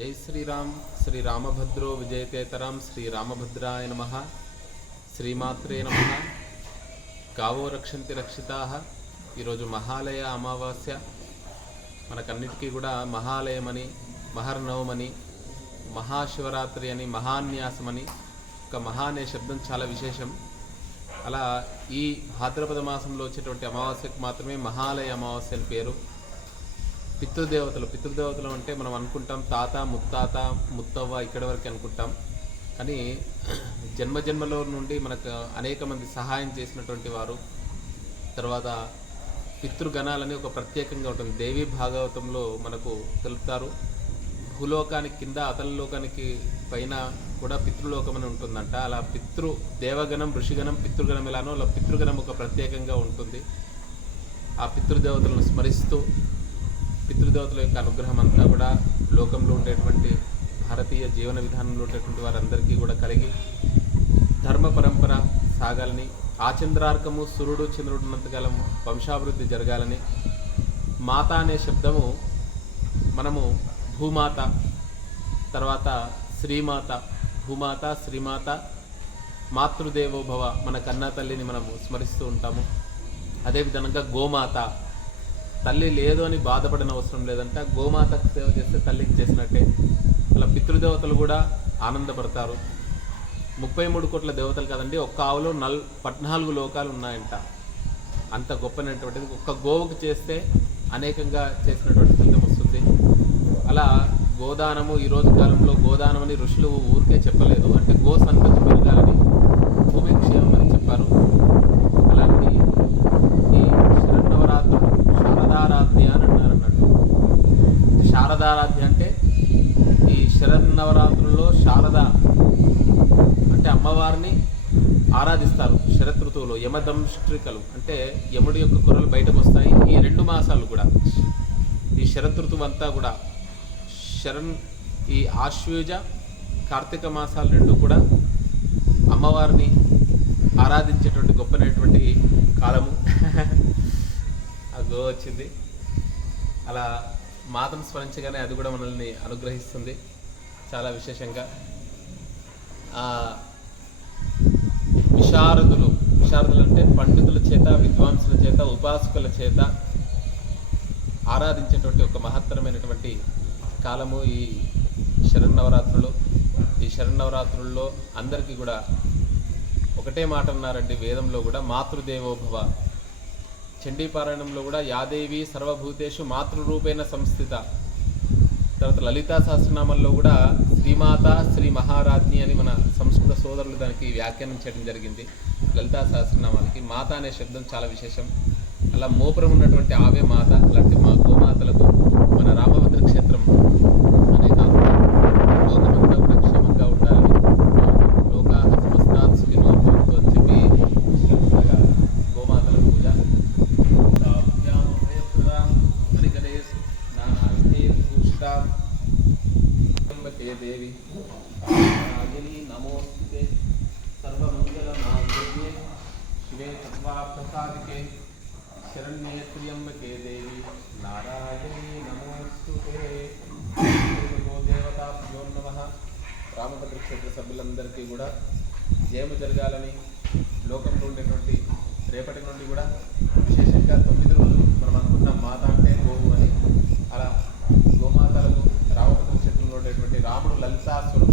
జై శ్రీరామ్. శ్రీ రామభద్రో విజయతేతరాం. శ్రీ రామభద్రాయ నమ. శ్రీమాత్రే నమ. కావో రక్షంతి రక్షితా. ఈరోజు మహాలయ అమావాస్య. మనకన్నిటికీ కూడా మహాలయమని మహర్నవమని మహాశివరాత్రి అని మహాన్యాసమని ఒక మహా అనే శబ్దం చాలా విశేషం. అలా ఈ భాద్రపద మాసంలో వచ్చేటువంటి అమావాస్యకు మాత్రమే మహాలయ అమావాస్య అని పేరు. పితృదేవతలు. పితృదేవతలు అంటే మనం అనుకుంటాం తాత ముత్తాత ముత్తవ్వ ఇక్కడి వరకు అనుకుంటాం. కానీ జన్మ జన్మలో నుండి మనకు అనేక మంది సహాయం చేసినటువంటి వారు తర్వాత పితృగణాలని ఒక ప్రత్యేకంగా ఉంటుంది. దేవి భాగవతంలో మనకు తెలుపుతారు. భూలోకానికి కింద అతలలోకానికి పైన కూడా పితృలోకం అని ఉంటుందంట. అలా పితృ దేవగణం ఋషిగణం పితృగణం ఎలానో అలా పితృగణం ఒక ప్రత్యేకంగా ఉంటుంది. ఆ పితృదేవతలను స్మరిస్తూ పితృదేవతల యొక్క అనుగ్రహం అంతా కూడా లోకంలో ఉండేటువంటి భారతీయ జీవన విధానంలో ఉండేటువంటి వారందరికీ కూడా కలిగి ధర్మ పరంపర సాగాలని ఆచంద్రార్కము సూర్యుడు చంద్రుడు ఉన్నంతకాలం వంశాభివృద్ధి జరగాలని మాత అనే శబ్దము మనము భూమాత తర్వాత శ్రీమాత భూమాత శ్రీమాత మాతృదేవోభవ మన కన్నా తల్లిని మనము స్మరిస్తూ ఉంటాము. అదేవిధంగా గోమాత తల్లి లేదు అని బాధపడిన అవసరం లేదంట. గోమాతకు సేవ చేస్తే తల్లికి చేసినట్టే. అలా పితృదేవతలు కూడా ఆనందపడతారు. ముప్పై మూడు కోట్ల దేవతలు కదండి ఒక్క ఆవులో నల్ పద్నాలుగు లోకాలు ఉన్నాయంట. అంత గొప్పనటువంటిది ఒక్క గోవుకు చేస్తే అనేకంగా చేసినటువంటి ఫలితం వస్తుంది. అలా గోదానము ఈ రోజు కాలంలో గోదానం అని ఋషులు ఊరికే చెప్పలేదు. అంటే గో సంతతి పెరగాలని భూమి క్షేమం అని చెప్పారు అలాంటి ఈ శరన్నవరాత్రులు శారదారాధ్య అని అన్నారు అన్నట్టు శారదారాధ్య అంటే ఈ శరన్నవరాత్రుల్లో శారద అంటే అమ్మవారిని ఆరాధిస్తారు శరత్ ఋతువులో యమదంష్ట్రికలు. అంటే యముడి యొక్క కొరలు బయటకు వస్తాయి ఈ రెండు మాసాలు కూడా. ఈ శరత్ ఋతువు అంతా కూడా శరణ్ ఈ ఆశ్వేజ కార్తీక మాసాలు రెండు కూడా అమ్మవారిని ఆరాధించేటువంటి గొప్పనైనటువంటి కాలము. ఆ గో వచ్చింది. అలా మాతను స్మరించగానే అది కూడా మనల్ని అనుగ్రహిస్తుంది. చాలా విశేషంగా. ఆ విశారదులు విశారదులు అంటే పండితుల చేత విద్వాంసుల చేత ఉపాసకుల చేత ఆరాధించేటువంటి ఒక మహత్తరమైనటువంటి కాలము ఈ శరన్నవరాత్రులు. ఈ శరన్నవరాత్రుల్లో అందరికీ కూడా ఒకటే మాట అన్నారండి వేదంలో కూడా మాతృదేవోభవ. చండీపారాయణంలో కూడా యాదేవి సర్వభూతేషు మాతృరూపేణ సంస్థిత. తర్వాత లలితా సహస్రనామంలో కూడా శ్రీమాత శ్రీ మహారాజ్ని అని మన సంస్కృత సోదరులు దానికి వ్యాఖ్యానం చేయడం జరిగింది. లలితా సహస్రనామాలకి మాత అనే శబ్దం చాలా విశేషం. అలా మోపురం ఉన్నటువంటి ఆవే మాత అలాంటి మాకు నానావిధేభూషితాం దేవి రాగిని నమోస్తుతే సర్వమంగళమాంగళ్యే. శివే సర్వాప్రసాదికే. శరణ్యే త్ర్యంబకే దేవి. నారాయణీ నమోస్తుతే దేవతాభ్యో నమ. రామభద్ర క్షేత్ర సభ్యులందరికీ కూడా జయము జరగాలని లోకంలో ఉండేటువంటి రేపటి నుండి కూడా sa